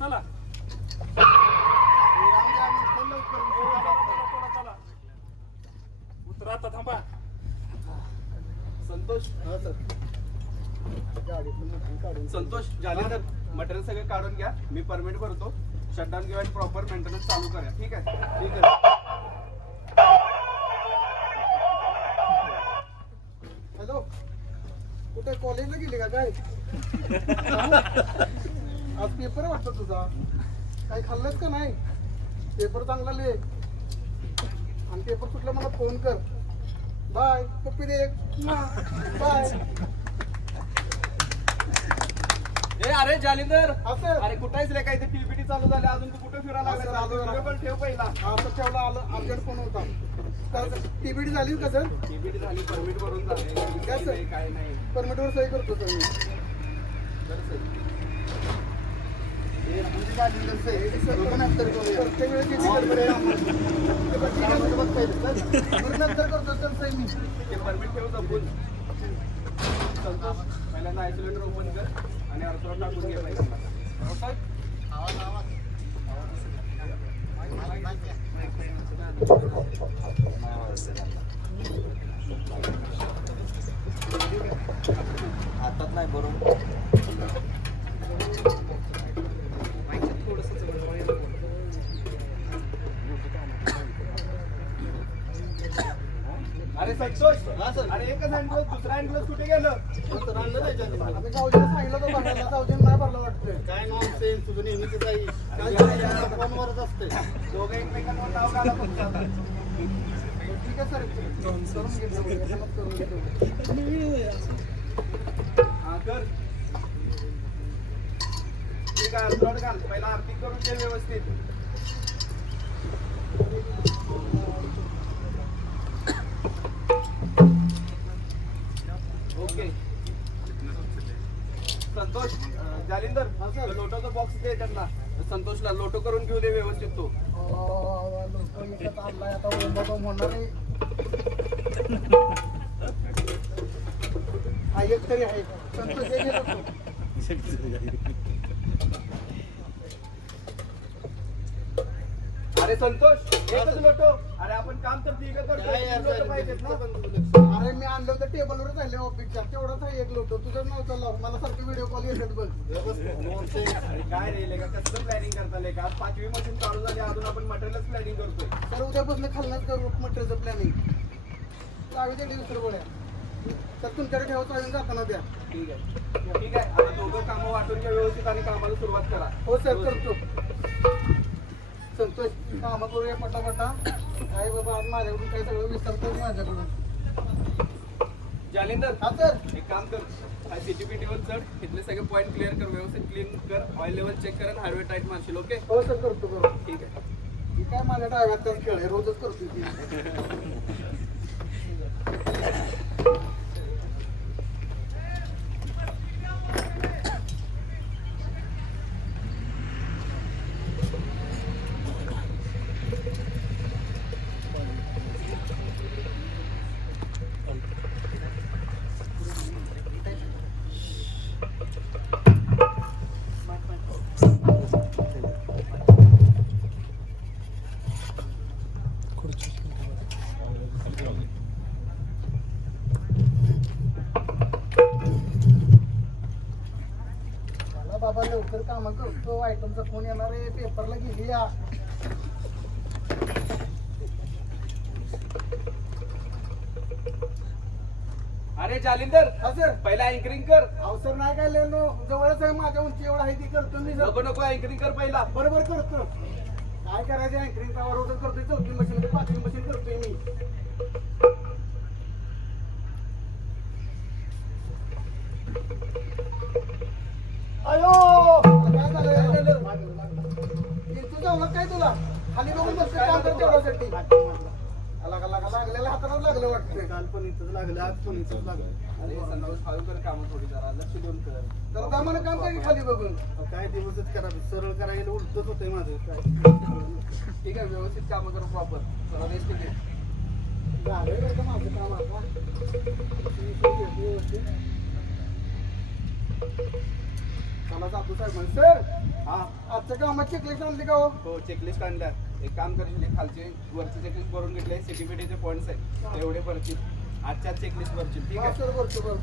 चला उतरा आता थांबा. संतोष संतोष जालेंदर मटेरियल सगळं काढून घ्या. मी परमिट भरतो. शटडाऊन किंवा प्रॉपर मेंटेनन्स चालू करा. ठीक आहे ठीक आहे. हॅलो कुठे कॉलेजला गेली का काय? आज पेपर वाटतं तुझा. काही खाल्लंच का नाही? पेपर चांगला लिह आणि पेपर सुटला मला फोन कर. बाय पप्पी दे. बाय. ए अरे जालिंदर असं अरे कुठे आहेस रे? काही ते पीपीटी चालू झाले अजून तू कुठे फिरायला असं, लागला? आलो. तुझं पण ठेव पहिला. आता तेवढा आलं अपडेट फोन होता. टीबीडी झाली का सर? पीपीटी झाली परमिट भरून झाले काय सर? काय नाही परमिटवर सही करतो सर मी. प्रत्येक वेळेस किती गडबड आहे आम्हाला. ठीक आहे, म्हणजे बघता येईल. बरं, नंतर करतो सर सही मी. ते परमिट ठेव जपून. संतोष पहिल्यांदा आयसोलेटर ओपन कर आणि अर्थवर टाकून घे पहिल्यांदा. हातात नाही बरोबर. अरे संतोष अरे एकच हँडग्लोव्ह दुसरा हँडग्लोव्ह कुठे गेलं? आम्ही गावजीला सांगितलं होतं भरायला. गावजीला नाही भरलं वाटतं. काय नॉनसेन्स तुझं नेहमीच आहे. फोनवरच असते. दोघं एकमेकांवर नाव घाला फक्त आता. ठीक आहे सर करून घेतो. एकालाच करून घेतो. हा कर. ठीक आहे अर्थवर घाल. पहिला आर्थिक करून दे व्यवस्थित. ओके संतोष जालिंदर लोटोचा बॉक्स दे त्यांना. संतोषला लोटो करून घेऊ दे व्यवस्थित तो. लोक एकच आणलाय आता. ओंबाबा म्हणणार नाही. हा एक तरी आहे. संतोष हे घेत होतो. अरे संतोष एकच लोटो. अरे आपण काम तर ठीक करतो. लोटो पाहिजेत ना. अरे मी आणलं होतं टेबलवरच राहिले ऑफिसच्या. तेवढाच आहे एक लोटो. तुझं नाव चाललं. मला सारखे व्हिडिओ कॉल येतात बघ. अरे काय रे लेका कसलं प्लॅनिंग करता लेका? 5वी मशीन चालू झाली अजून आपण मटेरियलच प्लॅनिंग करतोय. तर उद्यापासून खालनाच करू मटेरियलचं प्लॅनिंग. चावी द्या दुसरं गोळ्या. तर तुमच्याकडे ठेवा. चावी जाताना द्या. ठीक आहे ठीक आहे. आता दोघं कामं वाटून घ्या व्यवस्थित आणि कामाला सुरुवात करा. हो सर करतो. संतोष कामं करूया पटापटा. काय बाबा आज माझ्याकडून काय सगळं विसरतो माझ्याकडून. जालिंदर हा सर एक काम कर. CTPT वर चढ. इथले सगळे पॉईंट क्लिअर कर. व्यवस्थित क्लीन कर. ऑइल लेवल चेक कर आणि हार्डवेअर टाईट मारशील. ओके हो सर करतो बरोबर. ठीक आहे. ही काय माझ्या डाव्यात खेळ आहे. रोजच करतो ती. बाबा लवकर कामं करतो. आयटमचा फोन येणार आहे. पेपरला गेली या. अरे जालिंदर हा सर पहिला अँकरिंग कर. अवसर नाही काय लेनो. जवळच आहे माझ्या उंची एवढा आहे ती करतो मी. नको नको अँकरिंग कर पहिला. बरोबर करतो. काय करायचं अँकरिंग का रोजच करतोय. 4थी मशीन 5वी मशीन करतोय मी. अयो काय झालं? तुझा काय तुला खाली बघून बसतो काम करतो तेवढ्यासाठी. लागलेल्या हातालाच लागलं वाटतं. काल पण इथंच लागलं, आज पण इथंच लागलं. अरे संतोष हळू कर कामं थोडी जरा लक्ष देऊन कर. तर कामाला काम काय खाली बघून. काय दिवसच करा सरळ करायला उलटच होतंय माझं. काय ठीक आहे व्यवस्थित कामं कर प्रॉपर. जरा रेस्ट घे. झालंय बरं का माझं काम आता. व्यवस्थित. चला जातो साहेब. सर हा आजच्या कामात चेकलिस्ट आणली का हो? हो चेकलिस्ट आणल्या. एक काम करशील हे खालचे वरचे चेकलिस्ट भरून घेतले सिटीपीटीचे पॉईंट्स आहेत ते एवढे भरतील आजच्या चेकलिस्ट भरतील ठीक हा आहे. सर भरतो.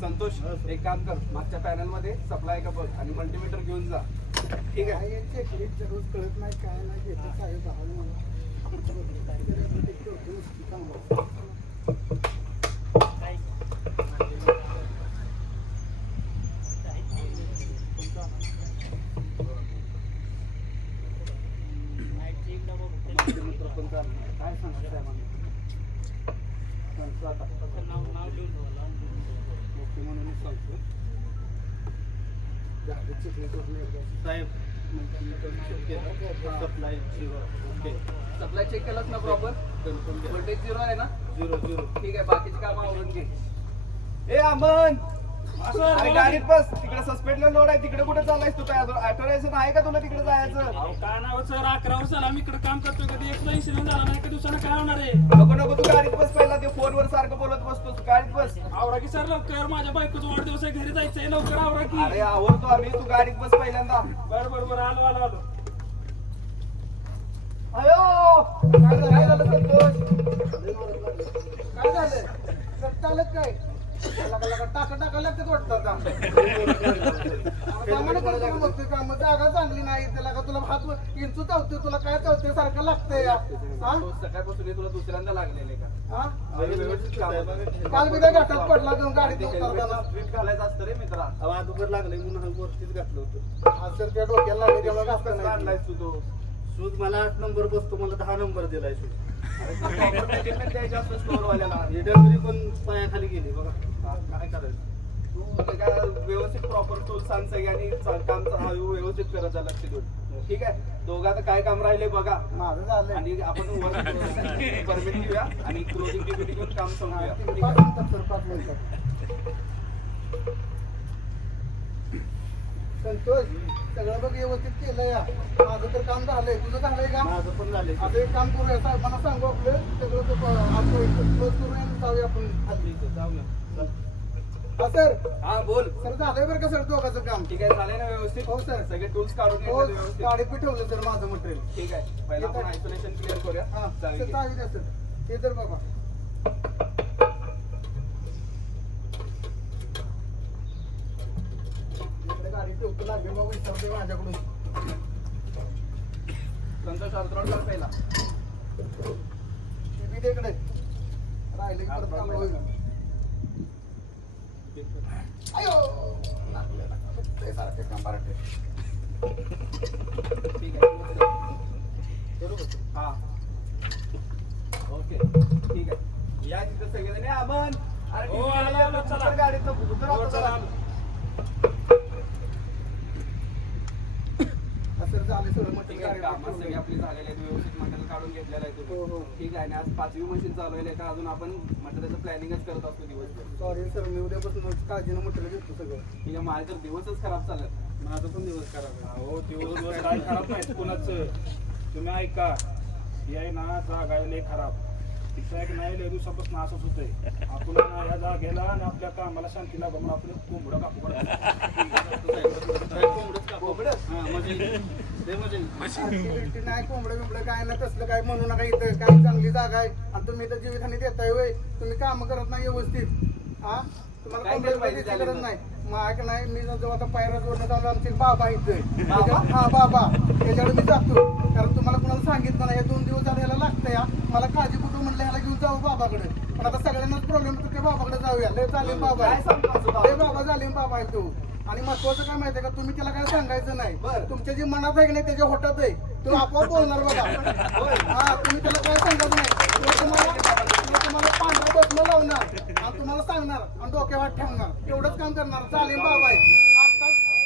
संतोष एक काम कर मागच्या पॅनल मध्ये सप्लाय का बघ आणि मल्टीमीटर घेऊन जा ठीक आहे. काय चेकलिस्ट रोज कळत नाही काय नाही घेतो साहेब भाऊ मला. मल्टीमीटर पण कर. काय सांगत आहे मला सांगतो आता ओके म्हणून सांगतो साहेब सप्लाय ओके सप्लाय चेक केलास ना प्रॉपर व्होल्टेज 0 आहे ना 0 ठीक आहे बाकीची कामं आवरून घे. ए अमन अरे गाडीत बस तिकडे सस्पेंडला लोड आहे तिकडे कुठे चाललायस तू काय ऑटोरायझेशन आहे का तुला तिकडे जायचं. अहो काय नाव सर 11 वर्ष झाला आम्ही इकडे काम करतोय कधी एकदा इन्सिडेंट झाला नाही एका दिवसानं काय होणार आहे. नको तू गाडीत बस पहिला ते फोनवर सारखं बोलत बसतोस गाडीत बस. आवरा की सर लवकर माझ्या बायकोचा वाढदिवस आहे घरी जायचंय लवकर आवरा की. अरे आवडतो आम्ही तू गाडीत बस पहिल्यांदा. बरं आलो अयो काय झालं संतोष काय झालं रक्त आलं काय टाका लागतात वाटतं आता. कामाने करतो का बघतोय काम जागा चांगली नाही त्याला का तुला हात इंचू चावतोय तुला काय चावतोय सारखं लागतंय या हा? सकाळपासून हे तुला दुसऱ्यांदा लागलेले का हा? व्यवस्थित काम काल बिदा घाटात पडला घेऊन गाडीत उतरताना स्वीट घालायचं असतं रे मित्रा. अगोदर लागलंय म्हणून वरतीच घातलं होतं. आज सर त्या डोक्याला लागले तेव्हा कसं घातलं नाही. आणलायस तू तो शूज मला 8 नंबर बसतो मला 10 नंबर दिलाय शूज. द्यायचे असतं स्टोअरवाल्याला. हे डबरी पण पायाखाली गेली बघा काय करायचं. तू ते काय व्यवस्थित प्रॉपर टूल सांग सगळ्यांनी काम व्यवस्थित करत जा लक्ष देऊन ठीक आहे. दोघांचं काय काम राहिले बघा माझं झालंय आणि आपण परमिट घेऊया आणि क्लोजिंग डिप्युटी घेऊन काम संपूया ठीक 5 आहे. मिनिटात सर 5 मिनिटात. संतोष सगळं बघ व्यवस्थित केलं या माझं तर काम झालंय तुझं झालंय का. माझं पण झालंय. आता एक काम करूया साहेबांना सांगू आपलं सगळं क्लोज करूया आणि जाऊया आपण खाली. जाऊ ना चल. हा सर हा बोल सर झालंय बरं का सर दोघांचं काम. ठीक आहे झाले ना व्यवस्थित हो सर. सगळे टूल्स काढून हो घेतले व्यवस्थित गाडी पण ठेवलं सर माझं मटेरियल. ठीक आहे पहिला आपण आयसोलेशन क्लिअर करूया हा चावी सर घे. चावी द्या सर हे तर बाबा इकडे गाडी ठेवतो लागली मग विचारते माझ्याकडून. संतोष अल्ट्रॉल कर पहिला टीव्ही दे इकडे राहिले की परत चालू होईल. अयो लागले लागले सारखे कंबारटे. ठीक आहे बरोबर हा ओके ठीक आहे या तिथं सगळेजण या अमन अरे हो, आलो, चला. गाडीत उतर आता जरा. सर झाले सर ठीक आहे कामं सगळी आपली झालेली आहेत व्यवस्थित मटेरियल काढून घेतलेलं आहे हो, हो. तुम्ही ठीक आहे आणि आज 5वी मशीन चालू आहे का अजून आपण मटेरियलचं प्लॅनिंगच करत असतो दिवसभर. सॉरी सर मी उद्यापासून काळजीनं म्हटलं घेतो सगळं. ठीक आहे माझे तर दिवसच खराब चालत. माझं पण दिवस खराब आहे. हो दिवस काय खराब नाही कुणाचं तुम्ही ऐका ही आहे ना जागा आहे लय खराब तिथं एक नाही लय दिवसापासून असंच होतंय आपण ना या जागेला आणि आपल्या कामाला शांती लागा म्हणून आपण कोंबडं कापू कोंबडं? हा म्हणजे ते म्हणजे ऍक्टिव्हिटी नाही कोंबडं बिंबडं काय नाही तसलं काय म्हणू नका इथं काय चांगली जागा आहे आणि तुम्ही इथं जीवितहानी देताय होय तुम्ही काम करत नाही व्यवस्थित हा तुम्हाला काय कोंबड्या पाहिजे बिंबड्याची झालं गरज ना? नाही मग नाही मी जेव्हा आता पायऱ्यावरनं चाललो आमचे एक बाबा इथं हा बाबा त्याच्याकडे मी जातो कारण तुम्हाला कुणाला सांगितलं नाही 2 दिवस झाले याला लागतं या मला काळजी कुठं म्हणलं ह्याला घेऊन जाऊ बाबाकडे पण आता सगळ्यांनाच प्रॉब्लेम तर ते बाबाकडे जाऊया लय चालेल बाबा काय सांगतो असं आहे लय बाबा जालीम बाबा आहे तो आणि महत्वाचं काय माहितीये का तुम्ही त्याला काय सांगायचं नाही बरं. तुमच्या जे मनात आहे की नाही त्याच्या होटात आहे तो आपोआप बोलणार बघा हा तुम्ही त्याला काय सांगायचं नाही तो तुम्हाला पांढरं बसणं लावणार आणि तुम्हाला सांगणार आणि डोक्यावर हात ठेवणार एवढंच काम करणार चालेल बाबा आहे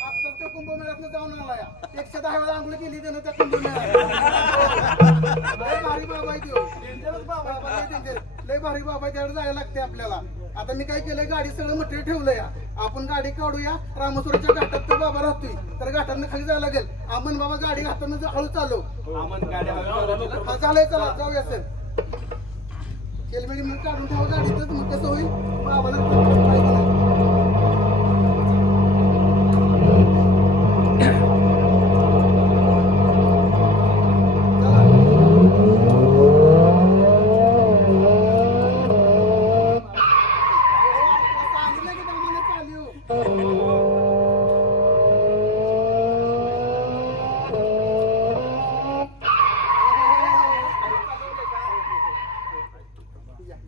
आत्ताच त्या कुंभमेळ्यातनं जाऊन आला या 110 वेळा आंघोळ केली त्यानं त्या कुंभमेळ्यात लय भारी बाबा आहे तो डेंजरच बाबा आहे, लय डेंजर लय भारी बाबा आहे त्याकडे जायला लागते आपल्याला आता मी काय केलंय गाडी सगळं मटेरियल ठेवलं या आपण गाडी काढूया रामेश्वरच्या घाटात तो बाबा राहतोय तर घाटांना खाली जायला लागेल आपण बाबा गाडी घाटांना हळू चालू अमन गाड्या हळू चालव. हा चालेल चला जाऊया सर हेल्मेट काढून ठेवा गाडीतच मग कसं होईल बाबाला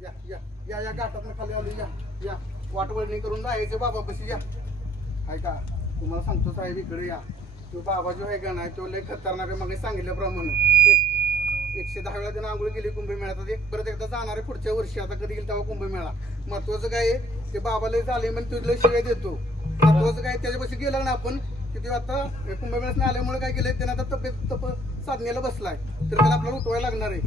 या या या या घाटातनं खाली आलो या या वाटवळणी करून जायचं बाबा बशी या ऐका तुम्हाला सांगतो साहेब इकडे या तो बाबा जो आहे का नाही तो लय खतरनाक आहे मग सांगितल्याप्रमाणे 110 वेळा त्यानं आंघोळ केली कुंभमेळ्यात एक परत एकदा जाणार आहे पुढच्या वर्षी आता कधी गेल तेव्हा कुंभमेळा महत्वाचं काय आहे ते बाबा लय झाले म्हणजे तुला शिवाय देतो महत्वाचं काय त्याच्यापाशी गेला ना आपण की ते आता कुंभमेळ्यात आल्यामुळे काय केलंय त्यानं आता तप साधनेला बसलाय तर त्याला आपल्याला उठवायला लागणार आहे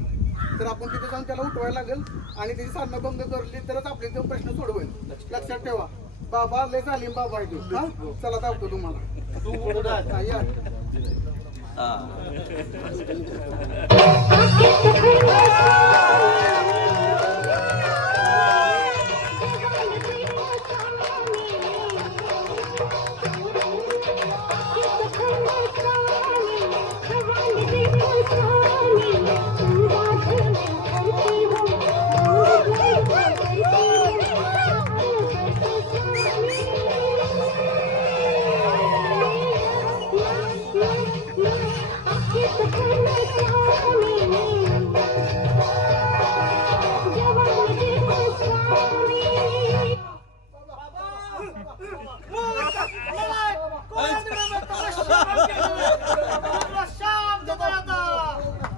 तर आपण तिथे जाऊन त्याला उठवायला लागेल आणि त्याची साधना बंद करली तरच आपले तो प्रश्न सोडवेल लक्षात ठेवा बाबा लय झाली बाबा आहे तो हा चला दावतो तुम्हाला तू पुढं जा. हा, या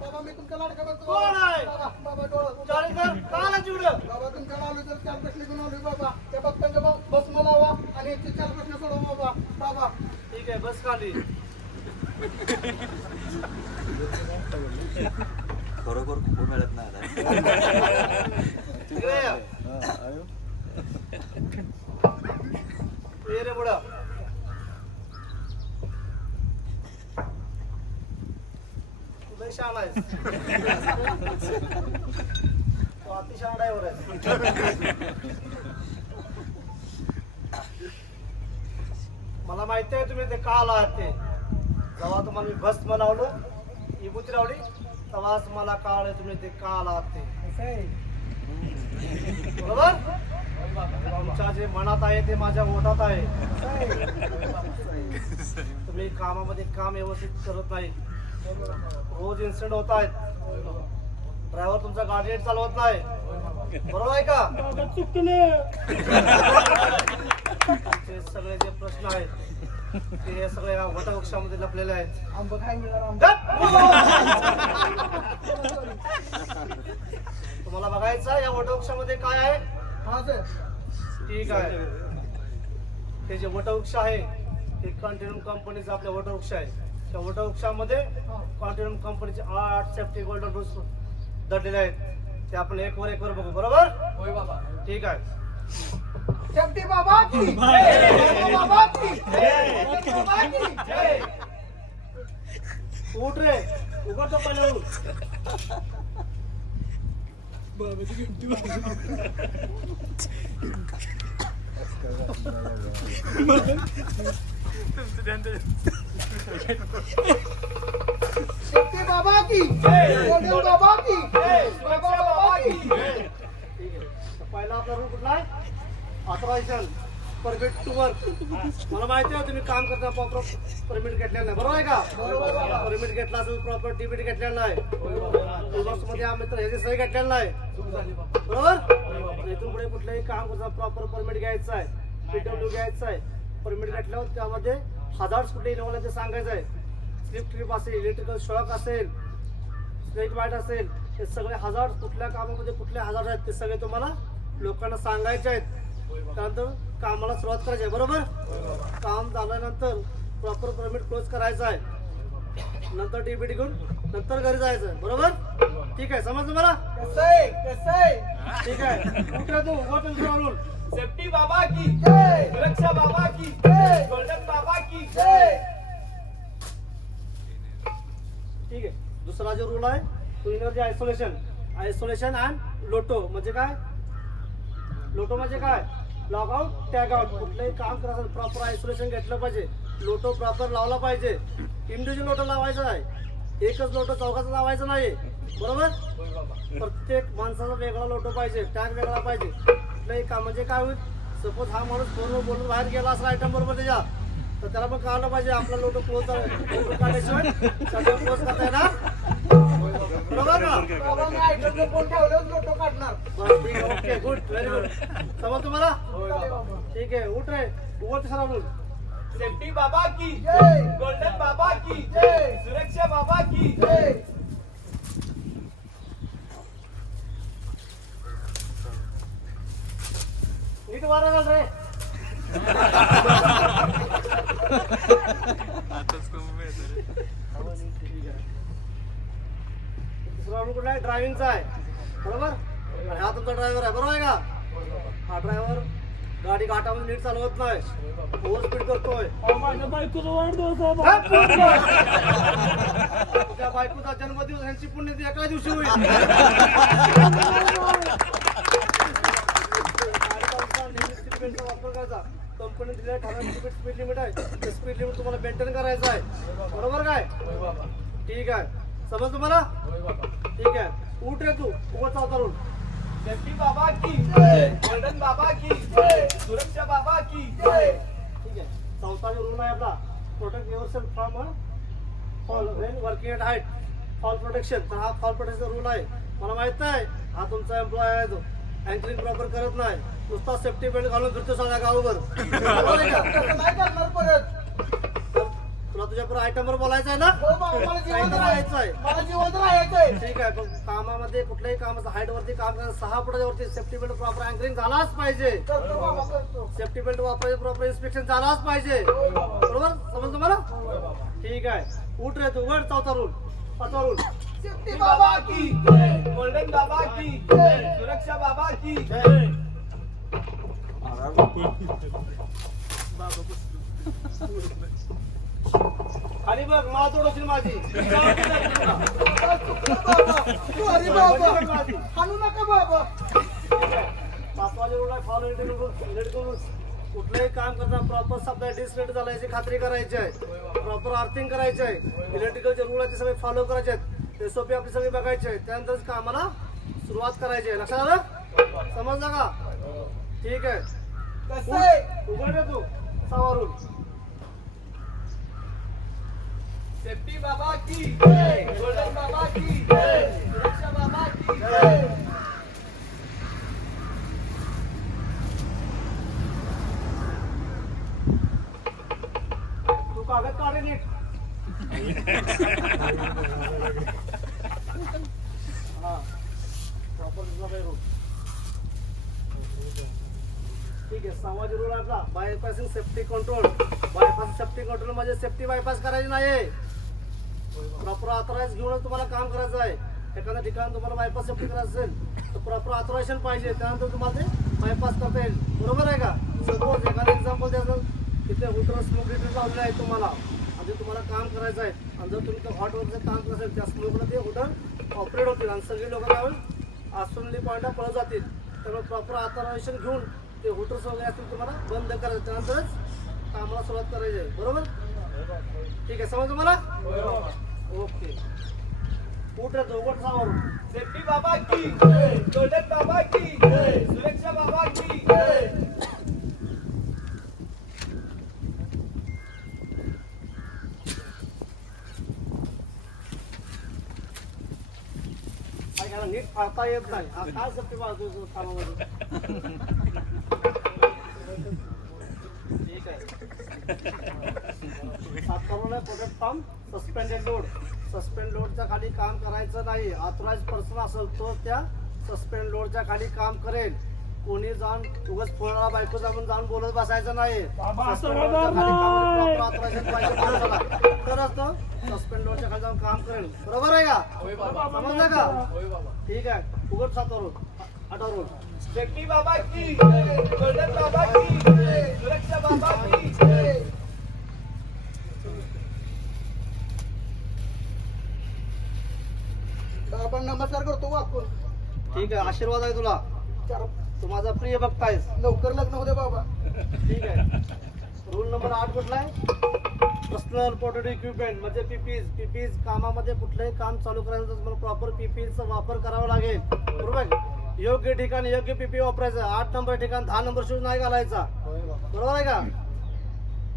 बाबा मी तुमच्या लाडका बघतो कोण आहे? बाबा डोळा चाळीसगाव काला चिवडं. बाबा तुमच्याकडे आलो तर 4 प्रश्न घेऊन आलोय बाबा त्या भक्तांच्या बस मला लावा आणि याचे 4 प्रश्न सोडवा बाबा बाबा ठीक आहे बस खाली. खरोखर खूप मिळत नाही इकडे या. ये रे बुडा. तू लय शहाणा आहेस. तू अतिशहाणा ड्रायव्हर आहेस. मला माहिती आहे तुम्ही ते का आलात ते जेव्हा तुम्हाला मी भस्म लावलं विभूती लावली तेव्हाच मला कळलं तुम्ही ते का आलात ते बरोबर तुमच्या जे मनात आहे ते माझ्या ओठात आहे तुम्ही कामामध्ये काम व्यवस्थित करत नाही रोज इन्सिडेंट होत आहेत ड्रायव्हर तुमचा गाडी नीट चालवत नाही बरोबर आहे का तुमचे सगळे जे प्रश्न आहेत ते हे सगळे या वटवृक्षामध्ये लपलेले आहेत आंबा काय मिळालं तुम्हाला बघायचं या वटवृक्षामध्ये काय आहे हा सर ठीक आहे हे जे वटवृक्ष आहे हे कंटिन्यूम कंपनीचा आपल्या वटवृक्ष आहे त्या वटवृक्षामध्ये कंटिन्यूम कंपनीचे 8 सेफ्टी गोल्डन रूल्स दडलेले आहेत ते आपण एक वर बघू बरोबर होय बाबा ठीक आहे शेपटी बाबा की जय बाबा की जय बाबा की जय उठ रे उघडतो पहिले उठ शेपटी बाबा की गोल्डन बाबा की बाबा की ठीक आहे तर पहिला आपला रूल कुठला आहे ऑथरायझेशन परमिट टू वर्क मला माहिती आहे तुम्ही काम करता प्रॉपर परमिट घेतलेलं नाही बरोबर आहे का परमिट घेतला असेल प्रॉपर टीबीट घेतलेला नाही मध्ये आम्ही तर ह्याची सही घेतलेलं नाही बरोबर इथून पुढे कुठलंही काम करता प्रॉपर परमिट घ्यायचं आहे पीडब्ल्यू घ्यायचं आहे परमिट घेतल्यावर त्यामध्ये हजार्ड्स कुठे इन्व्हॉल्व ते सांगायचं आहे स्लिप ट्रिप असेल इलेक्ट्रिकल शॉक असेल स्ट्रेट वाईट असेल हे सगळे हजार्ड कुठल्या कामामध्ये कुठले हजार्ड आहेत ते सगळे तुम्हाला लोकांना सांगायचे आहेत त्यानंतर कामाला सुरुवात करायची आहे बरोबर काम झाल्यानंतर प्रॉपर परमिट क्लोज करायचं आहे नंतर डीबीटी घेऊन नंतर घरी जायचं आहे बरोबर ठीक आहे समजलं मला कसं आहे ठीक आहे कुठे तू वॉटर सेफ्टी बाबा की जय सुरक्षा बाबा की जय गोल्डन बाबा की जय ठीक आहे दुसरा जो रूल आहे तो एनर्जी आयसोलेशन अँड लोटो म्हणजे काय लोटो म्हणजे काय लॉग आउट टॅग आउट कुठलंही काम करत असेल प्रॉपर आयसोलेशन घेतलं पाहिजे लोटो प्रॉपर लावला पाहिजे इंडिव्हिज्युअल लोटो लावायचा आहे एकच लोटो चौकाचा लावायचा नाही बरोबर प्रत्येक माणसाचा वेगळा लोटो पाहिजे टॅग वेगळा पाहिजे कुठलंही काम म्हणजे काय होईल सपोज हा माणूस फोनवर बोलून बाहेर गेला असला आयटम बरोबर त्याच्या तर त्याला पण कळलं पाहिजे आपला लोटो क्लोज लोटो काढल्याशिवाय सगळं क्लोज करता येणार बरोबर ना बाबा मी आयटमचं फोन ठेवलं लोटो काढणार बस ठीक आहे ओके गुड व्हेरी गुड समज तुम्हाला ठीक आहे उठ रे उघड सर म्हणून सेफ्टी बाबा की जय. गोल्डन बाबा की जय. सुरक्षा बाबा की जय. नीट वारा घाल रे दुसरा राऊंड कुठला आहे ड्रायव्हिंगचा आहे बरोबर आणि हा तुमचा ड्रायव्हर आहे बरोबर आहे का हा ड्रायव्हर गाडी घाटामध्ये नीट चालवत नाही ओव्हर स्पीड करतोय माझ्या बायकोचा वाढदिवस आहे हा, बाबा. तुझ्या बायकोचा जन्मदिवस ह्यांची पुण्यतिथी एका दिवशी होईल गाडी चालवताना नेहमी सीट बेल्टचा वापर करायचा कंपनी दिलेल्या ठराविक स्पीड लिमिट आहे ते स्पीड लिमिट तुम्हाला मेंटेन करायचं आहे बरोबर काय ठीक आहे समज तुम्हाला ठीक आहे उठ रे तू उभं चालतारून सेफ्टी बाबा की गोल्डन बाबा की सुरक्षा बाबा की ठीक आहे चौथा जो रूल आहे आपला protect yourself from fall when working at height fall protection तर हा फॉल प्रोटेक्शन रूल आहे मला माहित नाही हा तुमचा एम्प्लॉय आहे तो अँकरिंग प्रॉपर करत नाही नुसता सेफ्टी बेल्ट घालून फिरतो सगळ्या गावभर बरोबर आहे का? तसं नाही करणार परत. तर तुला तुझ्या पुढे आयटमवर बोलायचं आहे ना हो बाबा, मला जिवंत Item राहायचं आहे. मला जिवंत राहायचंय. ठीक आहे पण कामामध्ये कुठल्याही कामाचं हाईट वरती काम करताना 6 फुटाच्या वरती सेफ्टी बेल्ट प्रॉपर अँकरिंग झालाच पाहिजे करतो बाबा, करतो. सेफ्टी बेल्ट वापरायचं प्रॉपर इन्स्पेक्शन झालाच पाहिजे बरोबर समजलं तुम्हाला ठीक आहे उठ रे तू उघड चौथा रूल पाचवा रूल सेफ्टी बाबा की गोल्डन बाबा की सुरक्षा बाबा की खाली बघ मला तोडशील माझी अरे बाबा हाणू नका बाबा. पाचवाचे रूल आहे फॉलो रूल्स कुठलंही काम करताना प्रॉपर सप्लाय डिस्लेट झाला याची खात्री करायची आहे प्रॉपर अर्थिंग करायची आहे इलेक्ट्रिकलचे रूल आहे ते सगळे फॉलो करायचे आहेत एसओपी आपली सगळी बघायची आहे त्यानंतर कामाला सुरुवात करायची आहे लक्षात आलं समजलं का ठीक आहे कसं आहे? उघड रे तू 6वा रूल सेफ्टी बाबा की गोल्डन बाबा की सुरक्षा बाबा की तू कागद काढ रे नीट हा प्रॉपर रूल ठीक आहे समाज रूल आपला bypassing safety control bypass safety control म्हणजे सेफ्टी बायपास करायची नाही प्रॉपर ऑथराईज घेऊनच तुम्हाला काम करायचं आहे एखाद्या ठिकाणी तुम्हाला बायपास सेफ्टी करायचं असेल तर प्रॉपर ऑथरायझेशन पाहिजे त्यानंतर तुम्हाला ते बायपास करता येईल बरोबर आहे का सपोज एखादं एक्झाम्पल द्यायचं तिथे हुटर स्मोक डिटेक्टर लावले आहे तुम्हाला आणि तुम्हाला काम करायचं आहे आणि जर तुम्ही त्या हॉटवरचं काम करत असेल त्या स्मोकला ते हुटर ऑपरेट होतील आणि सगळे लोक त्यावेळेस आसनली पॉईंटला पळत जातील त्यामुळे प्रॉपर ऑथरायझेशन घेऊन ते हुटर्स वगैरे असतील तुम्हाला बंद करायचं त्यानंतरच कामाला सुरुवात करायची आहे बरोबर ठीक आहे समज तुम्हाला ओके उठ रे उघड सावरून सेफ्टी बाबा की गोल्डन बाबा की सुरक्षा बाबा की काय घ्यायला नीट फाळता येत नाही हा काय सेफ्टी पाळतो कामामध्ये ठीक आहे product from suspended load suspend लोडच्या खाली काम करायचं नाही ऑथराइज पर्सन असेल तो त्या सस्पेंड लोडच्या खाली काम करेल कोणी जाऊन उगाच फोनला बायको जाऊन बोलत बसायचं नाही बाबा, असं Suspend होणार लोडच्या खाली काम नाही. proper authorization पाहिजे माणसाला. तरच तो सस्पेंड लोडच्या खाली जाऊन काम करेल बरोबर आहे का समजलं का ठीक आहे उघड 7 रोज 8 रोज सेफ्टी बाबा की गोल्डन बाबा की सुरक्षा बाबा की बाबा नमस्कार करतो वाकून. ठीक आहे आशीर्वाद आहे तुला चार- तू माझा प्रिय बघतायस लवकर लग्न होते बाबा. ठीक आहे रूल नंबर 8 कुठला आहे पर्सनल प्रोटेक्टिव्ह इक्विपमेंट म्हणजे पीपीज कामामध्ये कुठलंही काम चालू करायचं तर तुम्हाला प्रॉपर पीपीचा वापर करावा लागेल बरोबर योग्य ठिकाणी योग्य पीपी वापरायचं 8 नंबर ठिकाणी 10 नंबर शूज नाही घालायचा बरोबर आहे का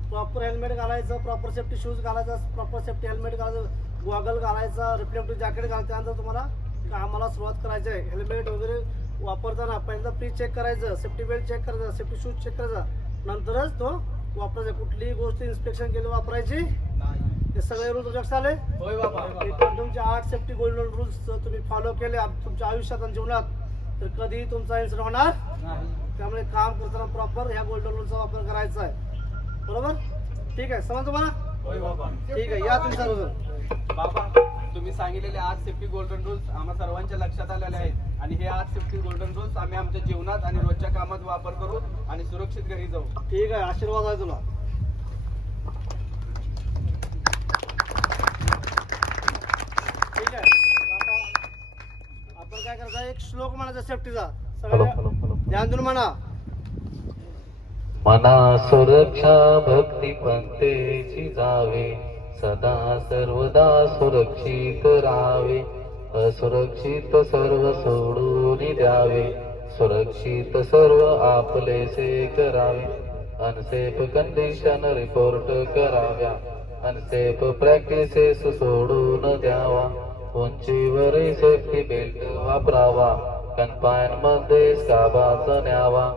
प्रॉपर हेल्मेट घालायचं प्रॉपर सेफ्टी शूज घालायचा प्रॉपर सेफ्टी हेल्मेट घालायचं गॉगल घालायचा रिफ्लेक्टिव्ह जॅकेट घालायचं त्यानंतर तुम्हाला कामाला सुरुवात करायची आहे हेल्मेट वगैरे वापरताना पहिल्यांदा फ्री चेक करायचं, सेफ्टी बेल्ट चेक करायचा, सेफ्टी शूज चेक करायचा, नंतरच तो वापरायचा. कुठलीही गोष्ट इन्स्पेक्शन केली वापरायची हे सगळे रूल्स लक्षात आले. होय बाबा. एकूण तुमचे 8 सेफ्टी गोल्डन रूल्स तुम्ही फॉलो केले तुमच्या आयुष्यात आणि जीवनात तर कधीही तुमचा इन्सिडेंट होणार. त्यामुळे काम करताना प्रॉपर ह्या गोल्डन रूलचा वापर करायचा आहे. बरोबर? ठीक आहे, समज तुम्हाला? होय बाबा. ठीक आहे, या तुम्ही सर्वजण. बाबा तुम्ही सांगितलेले 8 सेफ्टी गोल्डन रूल्स आम्हा सर्वांच्या लक्षात आलेले आहेत आणि हे 8 सेफ्टी गोल्डन रूल्स आम्ही आमच्या जीवनात आणि रोजच्या कामात वापर करू आणि सुरक्षित घरी जाऊ. ठीक आहे, आशीर्वाद आहे तुला. ठीक आहे, आता आपण काय करायचं, एक श्लोक म्हणायचा सेफ्टीचा. सगळ्या ध्यान देऊन म्हणा. मना सुरक्षा भक्ती पंथेची जावे, सदा सर्वदा सुरक्षित राहावे, असुरक्षित सर्व सोडून द्यावे, सुरक्षित सर्व आपलेसे करावे, अनसेफ कंडिशन रिपोर्ट कराव्या, अनसेफ प्रॅक्टिसेस सोडून द्यावा, उंचीवर सेफ्टी बेल्ट वापरावा, कन्फाईन मध्ये स्काबाच न्यावा,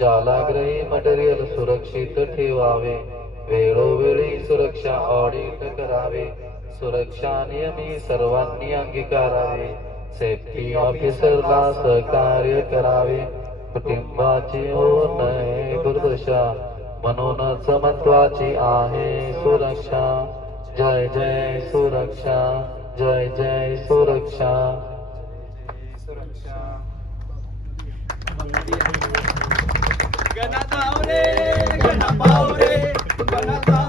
जालाग्रही मटेरियल सुरक्षित ठेवावे, वेळोवेळी सुरक्षा ऑडिट करावे, सुरक्षा नियमी सर्वांनी अंगीकारावे, सेफ्टी ऑफिसरला सहकार्य करावे, कुटुंबाची होऊ नये दुर्दशा, म्हणूनच महत्वाची आहे सुरक्षा. जय जय सुरक्षा, जय जय सुरक्षा. गणाधावरे गणापावरे गणाधावरे